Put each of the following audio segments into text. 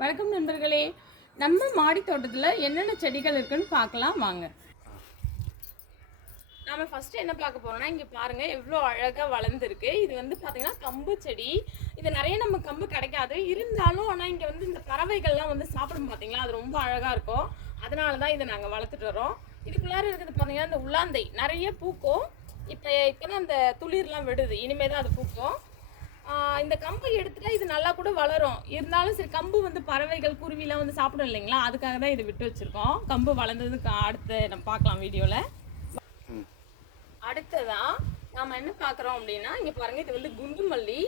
வணக்கம் நண்பர்களே. நம்ம மாடி தோட்டத்தில் என்னென்ன செடிகள் இருக்குன்னு பார்க்கலாம் வாங்க. நாம் ஃபஸ்ட்டு என்ன பார்க்க போகிறோம்னா இங்கே பாருங்கள் எவ்வளோ அழகாக வளர்ந்துருக்கு. இது வந்து பார்த்திங்கன்னா கம்பு செடி. இது நிறைய நம்ம கம்பு கிடைக்காது. இருந்தாலும் ஆனால் இங்கே வந்து இந்த பறவைகள்லாம் வந்து சாப்பிடும் பார்த்தீங்களா அது ரொம்ப அழகாக இருக்கும். அதனால தான் இதை நாங்கள் வளர்த்துட்டு வரோம் இதுக்குள்ளார இருக்கிறது பார்த்திங்கன்னா இந்த உள்ளாந்தை. நிறைய பூக்கும். இப்போ இப்போதான் அந்த துளிர்லாம் விடுது. இனிமேல் தான் அது பூக்கும். இந்த கம்பை எடுத்துட்டா இது நல்லா கூட வளரும். இருந்தாலும் சரி கம்பு வந்து பறவைகள் குருவிலாம் வந்து சாப்பிடும் இல்லைங்களா? அதுக்காக தான் இது விட்டு வச்சிருக்கோம். கம்பு வளர்ந்ததுக்கு அடுத்து நம்ம பார்க்கலாம் வீடியோவில் அடுத்ததா நாம என்ன பார்க்குறோம் அப்படின்னா இங்க பாருங்க இது வந்து குண்டு மல்லி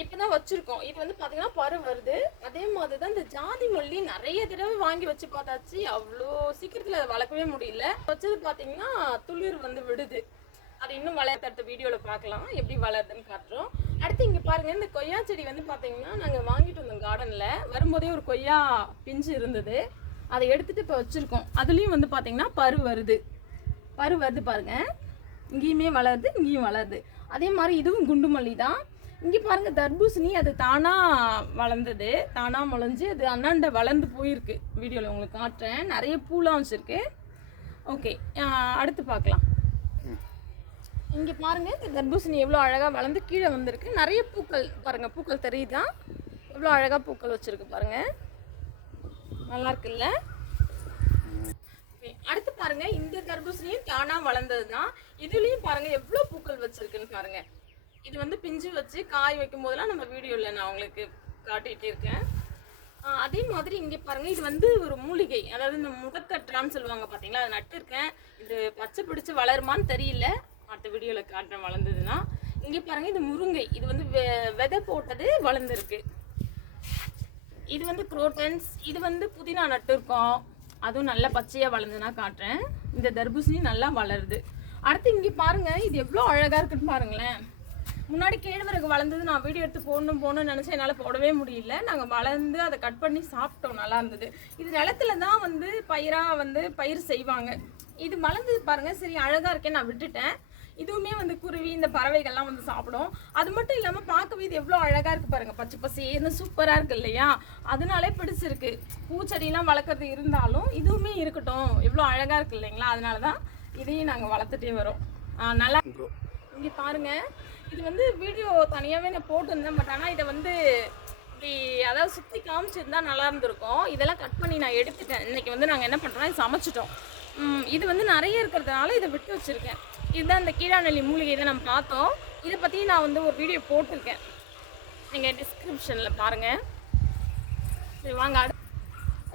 இப்பதான் வச்சிருக்கோம். இது வந்து பாத்தீங்கன்னா பரு வருது. அதே மாதிரி தான் இந்த ஜாதி மல்லி நிறைய தடவை வாங்கி வச்சு பார்த்தாச்சு. அவ்வளோ சீக்கிரத்துல அதை வளர்க்கவே முடியல. வச்சது பாத்தீங்கன்னா துளிர் வந்து விடுது. அது இன்னும் வளர்த்த அடுத்த வீடியோவில் பார்க்கலாம். எப்படி வளருதுன்னு காட்டுறோம். அடுத்து இங்கே பாருங்க இந்த கொய்யா செடி வந்து பார்த்தீங்கன்னா நாங்கள் வாங்கிட்டு வந்தோம் கார்டனில் வரும்போதே ஒரு கொய்யா பிஞ்சு இருந்தது. அதை எடுத்துட்டு இப்போ வச்சுருக்கோம். அதுலேயும் வந்து பார்த்திங்கன்னா பரு வருது. பரு வருது பாருங்க. இங்கேயுமே வளருது இங்கேயும் வளருது. அதே மாதிரி இதுவும் குண்டு மல்லி தான். இங்கே பாருங்கள் தர்பூசணி அது தானாக வளர்ந்தது. தானாக முளைஞ்சு அது அண்ணாண்ட வளர்ந்து போயிருக்கு. வீடியோவில் உங்களுக்கு காட்டுறேன். நிறைய பூலாம் வச்சுருக்கு. ஓகே அடுத்து பார்க்கலாம். இங்கே பாருங்க இந்த தர்பூசணி எவ்வளோ அழகாக வளர்ந்து கீழே வந்திருக்கு. நிறைய பூக்கள் பாருங்க பூக்கள் தெரியுதா? எவ்வளோ அழகாக பூக்கள் வச்சிருக்கு பாருங்க. நல்லா இருக்குல்ல? அடுத்து பாருங்க இந்த தர்பூசணியும் தானா வளர்ந்தது தான் இதுலயும் பாருங்க எவ்வளோ பூக்கள் வச்சிருக்குன்னு பாருங்க. இது வந்து பிஞ்சு வச்சு காய் வைக்கும் போதெல்லாம் நம்ம வீடியோவில் நான் உங்களுக்கு காட்டிகிட்டே இருக்கேன். அதே மாதிரி இங்கே பாருங்க இது வந்து ஒரு மூலிகை. அதாவது இந்த முகத்தற்றான்னு சொல்லுவாங்க பார்த்தீங்களா அதை நட்டுருக்கேன் இது பச்சை பிடிச்சு வளருமான்னு தெரியல. அடுத்த வீடியோவில் காட்டுறேன் வளர்ந்ததுன்னா. இங்கே பாருங்கள் இது முருங்கை. இது வந்து வெ- விதை போட்டது வளர்ந்துருக்கு. இது வந்து குரோட்டன்ஸ். இது வந்து புதினா நட்டுருக்கோம் அதுவும் நல்லா பச்சையாக வளர்ந்துன்னா காட்டுறேன். இந்த தர்பூசணி நல்லா வளருது. அடுத்து இங்கே பாருங்கள் இது எவ்வளோ அழகாக இருக்குன்னு பாருங்களேன். முன்னாடி கேழ்வரகு வளர்ந்தது நான் வீடியோ எடுத்து போடணும் போகணும்னு நினச்சி என்னால் போடவே முடியல. நாங்கள் வளர்ந்து அதை கட் பண்ணி சாப்பிட்டோம் நல்லா இருந்தது. இது நிலத்துல தான் வந்து பயிராக வந்து பயிர் செய்வாங்க. இது வளர்ந்தது பாருங்கள் சரி அழகாக இருக்கேன் நான் விட்டுட்டேன். இதுவுமே வந்து குருவி இந்த பறவைகள்லாம் வந்து சாப்பிடும். அது மட்டும் இல்லாமல் பார்க்கவே இது எவ்வளோ அழகாக இருக்குது பாருங்க. பச்சை பசேர்னு சூப்பராக இருக்கு இல்லையா? அதனாலே பிடிச்சிருக்கு. பூச்செடிலாம் வளர்க்குறது இருந்தாலும் இதுவுமே இருக்கட்டும். எவ்வளோ அழகாக இருக்கு இல்லைங்களா? அதனால தான் இதையும் நாங்கள் வளர்த்துட்டே வரோம். நல்லா இங்கே. பாருங்க. இது வந்து வீடியோ தனியாகவே நான் போட்டிருந்தேன். பட் ஆனால் இதை வந்து இப்படி அதாவது சுற்றி காமிச்சிருந்தா நல்லா இருந்திருக்கும். இதெல்லாம் கட் பண்ணி நான் எடுத்துட்டேன். இன்னைக்கு வந்து நாங்கள் என்ன பண்ணுறோம் சமைச்சிட்டோம். இது வந்து நிறைய இருக்கிறதுனால இதை விட்டு வச்சுருக்கேன். இதுதான் இந்த கீழாநெல்லி மூலிகை இதை நம்ம பார்த்தோம். இதை பற்றி நான் வந்து ஒரு வீடியோ போட்டிருக்கேன். நீங்கள் டிஸ்கிரிப்ஷனில் பாருங்கள் சரி வாங்க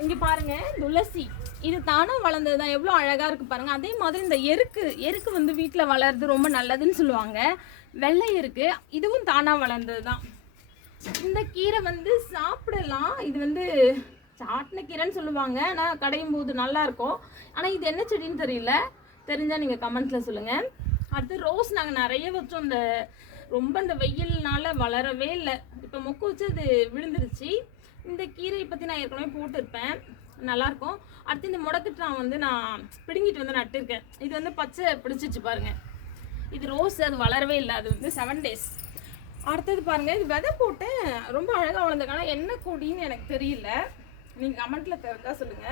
இங்கே பாருங்கள் துளசி. இது தானும் வளர்ந்தது தான். எவ்வளோ அழகாக இருக்குது பாருங்கள் அதே மாதிரி இந்த எருக்கு எருக்கு வந்து வீட்டில் வளர்றது ரொம்ப நல்லதுன்னு சொல்லுவாங்க. வெள்ளை எருக்கு இதுவும் தானாக வளர்ந்தது தான். இந்த கீரை வந்து சாப்பிடலாம். இது வந்து சாட்டின கீரைன்னு சொல்லுவாங்க. ஆனால் கடையும் போது நல்லா இருக்கும் ஆனால் இது என்ன செடின்னு தெரியல. தெரிஞ்சால் நீங்கள் கமெண்ட்ஸில் சொல்லுங்கள் அடுத்து ரோஸ் நாங்கள் நிறைய வச்சோம். இந்த ரொம்ப இந்த வெயில்னால வளரவே இல்லை. இப்போ மொக்கு வச்சு அது விழுந்துருச்சு. இந்த கீரையை பற்றி நான் ஏற்கனவே போட்டிருப்பேன். நல்லாயிருக்கும். அடுத்து இந்த முடக்கட்டான் வந்து நான் பிடுங்கிட்டு வந்து நட்டிருக்கேன். இது வந்து பச்சை பிடிச்சிச்சு பாருங்க. இது ரோஸ் அது வளரவே இல்லை. அது வந்து செவன் டேஸ் அடுத்தது பாருங்கள் இது விதை போட்டு ரொம்ப அழகாக வளர்ந்துருக்கு. ஆனால் என்ன கொடின்னு எனக்கு தெரியல. நீங்கள் கமெண்ட்டில் தெரிஞ்சால் சொல்லுங்கள்